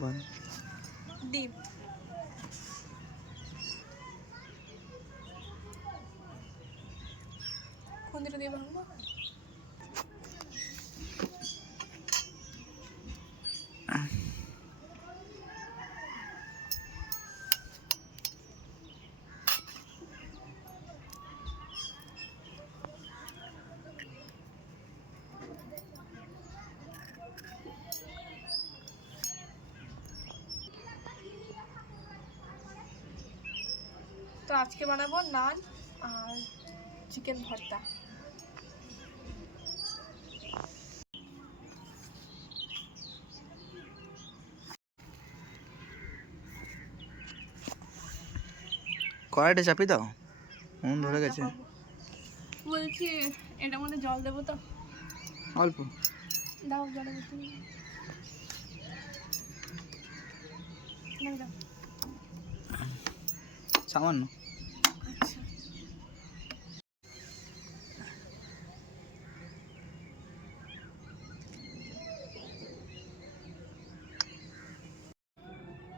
বল। ডিম। খুন্তিটা দিয়ে ভাঙবো। তো আজকে বানাবো নান আর চিকেন ভর্তা। কড়াইটা চাপি দাও, মন ধরে গেছে। বলছি এটার মধ্যে জল দেবো তো? অল্প দাও, জলের বোতল দাও। সামান্য। আচ্ছা,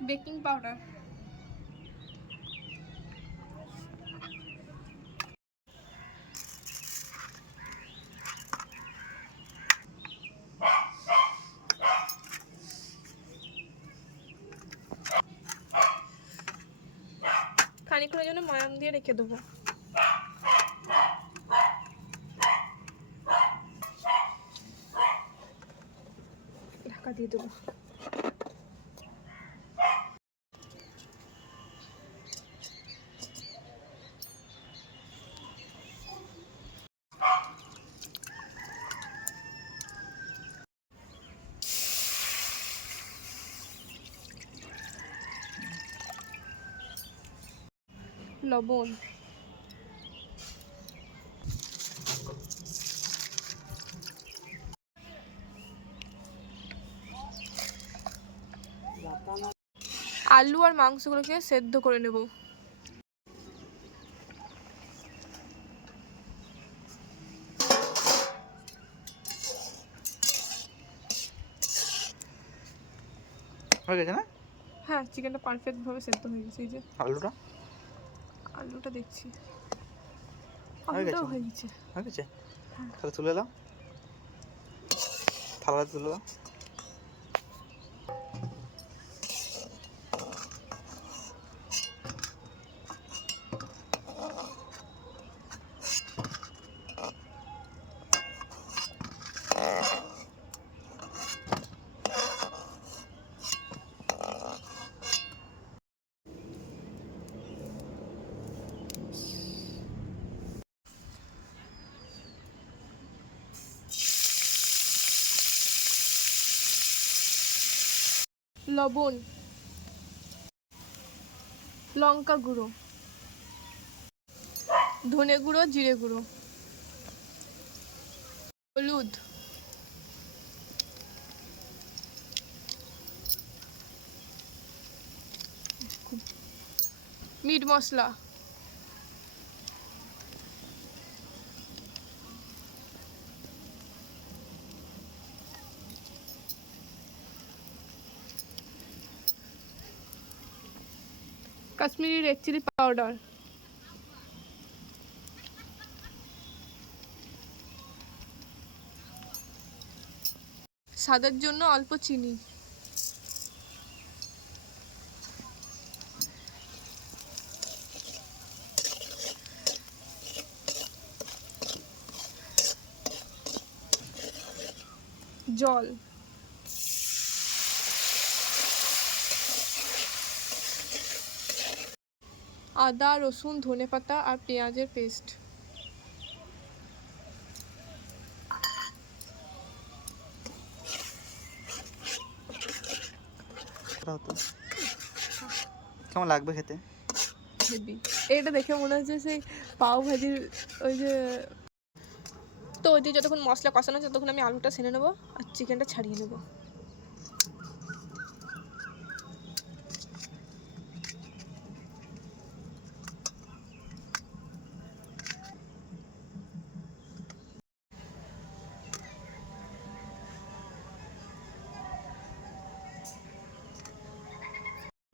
বেকিং পাউডার, খানিকক্ষণের জন্য ময়াম দিয়ে রেখে দেবো। ঢাকা দিয়ে দেবো। লবণ, আলু আর মাংসগুলোকে সেদ্ধ করে নেব। হয়ে গেছে না? হ্যাঁ, চিকেনটা পারফেক্ট ভাবে সেদ্ধ হয়ে গেছে। এই যে আলুটা আলুটা দেখছি, হয়ে গেছে। আলুটাও হয়ে গেছে। হয়ে গেছে, তাহলে তুলে দাও, থালাতে তুলে দাও। লবণ, লঙ্কা গুঁড়ো, ধনে গুঁড়ো, জিরে গুঁড়ো, হলুদ, মিট মশলা, কাশ্মীরি রেড চিলি পাউডার, স্বাদের জন্য অল্প চিনি, জল, আদা, রসুন, ধনেপাতা আর পেঁয়াজের পেস্ট। কেমন লাগবে খেতে? হেভি। এটা দেখে মনে হচ্ছে সেই পাও ভাজির ওই যে। তো ওই যে যতক্ষণ মশলা কষানো হচ্ছে ততক্ষণ আমি আলুটা সেনে নেবো আর চিকেনটা ছাড়িয়ে নেবো।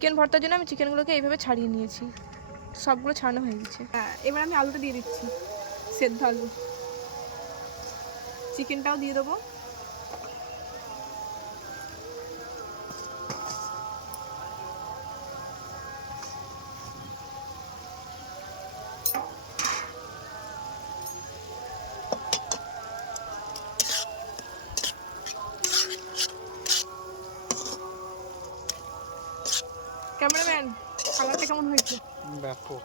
চিকেন ভর্তার জন্য আমি চিকেনগুলোকে এইভাবে ছাড়িয়ে নিয়েছি, সবগুলো ছাড়ানো হয়ে গেছে। হ্যাঁ, এবার আমি আলুটা দিয়ে দিচ্ছি, সেদ্ধ আলু। চিকেনটাও দিয়ে দেবো। ক্যামেরাম্যান, খাবারটা কেমন হয়েছে? ব্যাপক।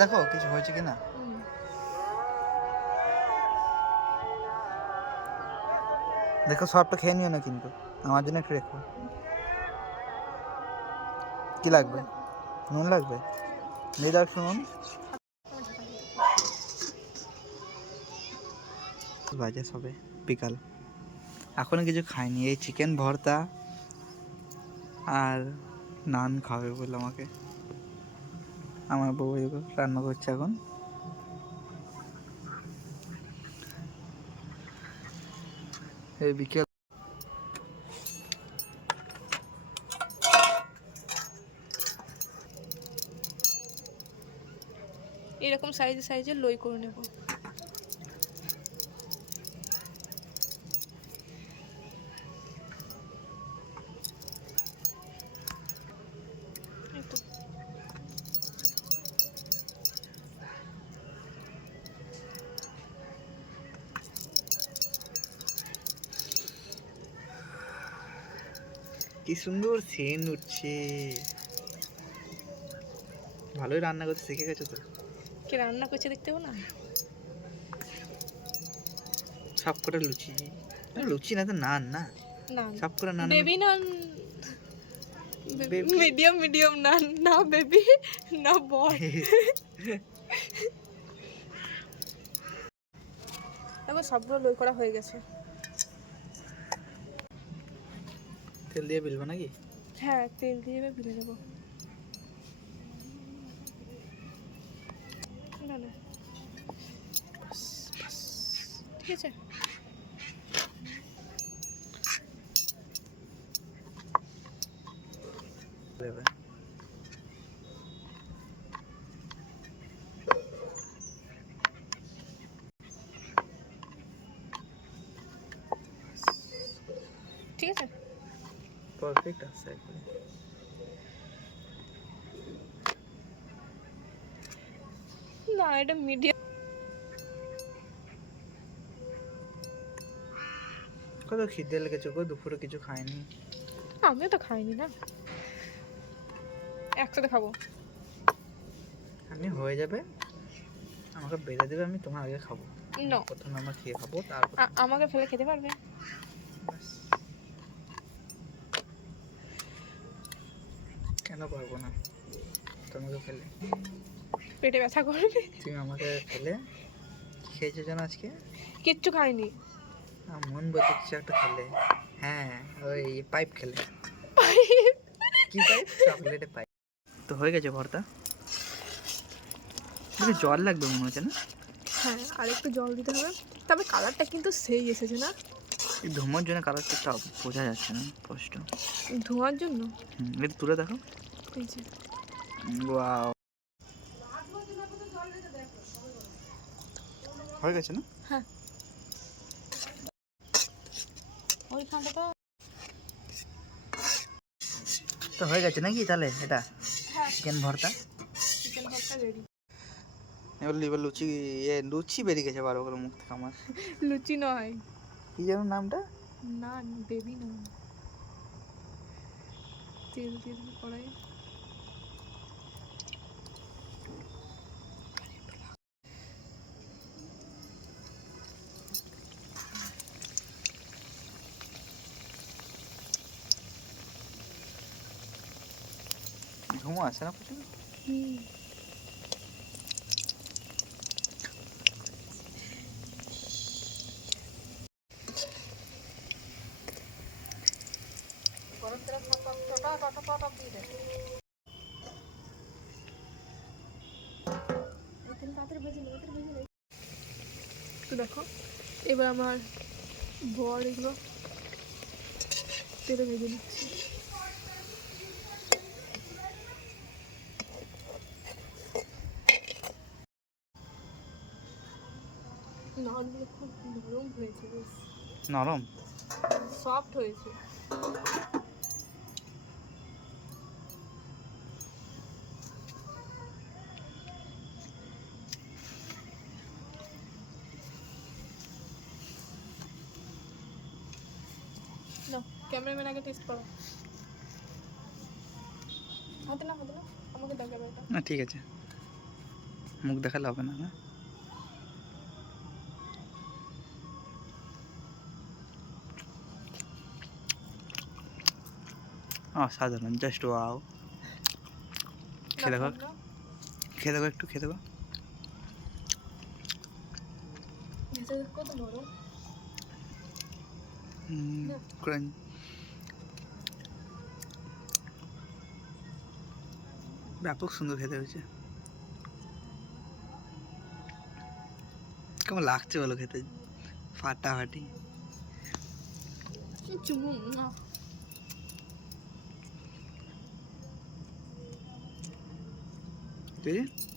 দেখো কিছু হয়েছে কিনা। দেখো সবটা খেয়ে নিও না কিন্তু, আমার জন্য একটু রেখো। কি লাগবে? নুন লাগবে? দিয়ে দাও শুনুন। বাজে সবে বিকাল, এখনো কিছু খাইনি। এই চিকেন ভর্তা আর নান খাবে বলে আমাকে আমার বউ রান্না করছে এখন। এই বিকেল এরকম সাইজে সাইজে লই করে নেব। কি সুন্দর সেন উঠছে। ভালোই রান্না করতে শিখে গেছো তো। কে রান্না করছে দেখতে পাবো না? সব কটা লুচি, লুচি না তো নান না, না সব করে নান। বেবি নান, মিডিয়াম মিডিয়াম নান, না বেবি না বয়। এবার সবগুলো লই করা হয়ে গেছে। তেল দিয়ে বেলবো নাকি? হ্যাঁ, তেল দিয়ে এবার ভেজে নেবো। না না, ঠিক আছে। ঠিক আছে, পারফেক্ট আছে একদম। না এটা মিডিয়াম। কত খিদে লেগেছে গো, দুপুরে কিছু খাইনি। আমিও তো খাইনি না, একসাথে খাবো। আমি হয়ে যাবে, আমাকে বেড়ে দেবে, আমি তোমার আগে খাবো। নো, প্রথমে আমরা খেয়ে খাবো, তারপর আমাকে ফেলে খেতে পারবে? কেন পারবো না? তোমাকে ফেলে পেটে ব্যথা করবে। তুমি আমাকে ফেলে খেয়েছো যেন আজকে? কিচ্ছু খাইনি। মন বলছে কিছু একটা খেলে। হ্যাঁ, ওই পাইপ খেলে। কি পাইপ? চকলেটের পাইপ। তো হয়ে গেছে ভর্তা। একটু জল লাগবে মনে হচ্ছে না? হ্যাঁ, আর একটু জল দিতে হবে। তবে কালারটা কিন্তু সেই এসেছে না? এই ধুমোর জন্য কালারটা একটু বোঝা যাচ্ছে না স্পষ্ট। ধোঁয়ার জন্য? একটু তুলে দেখো। এই যে ওয়াও, হয়ে গেছে না? হ্যাঁ, ওইখানটা তো। তো হয়ে গেছে নাকি তাহলে এটা হ্যাঁ, চিকেন ভর্তা? চিকেন ভর্তা রেডি। এবার লুচি, লুচি বেরিয়ে গেছে বারো করে মুখ থেকে আমার। লুচি নয়, কি যেন নামটা? নান, বেবি নান। তেল দিয়ে দেবো কড়াই। ঘুমো আসে না প্রচুর? তো দেখো এবার আমার বর এগুলো তেলে ভেজে নিচ্ছি। নানগুলো খুব নরম হয়েছে, বেশ নরম? সফট হয়েছে। না ক্যামেরাম্যান আগে টেস্ট করো। হাতে না আমাকে দেখাবে এটা। না ঠিক আছে, মুখ দেখালে হবে না, না? অসাধারণ, জাস্ট ওয়াও। খেয়ে দেখো, খেয়ে দেখো, একটু খেয়ে দেখো। ভেজে দেখো কত নরম। ক্রাঞ্চ। ব্যাপক সুন্দর খেতে হয়েছে। কেমন লাগছে বলো খেতে? ফাটাফাটি। চুমু না ঠিক আছে।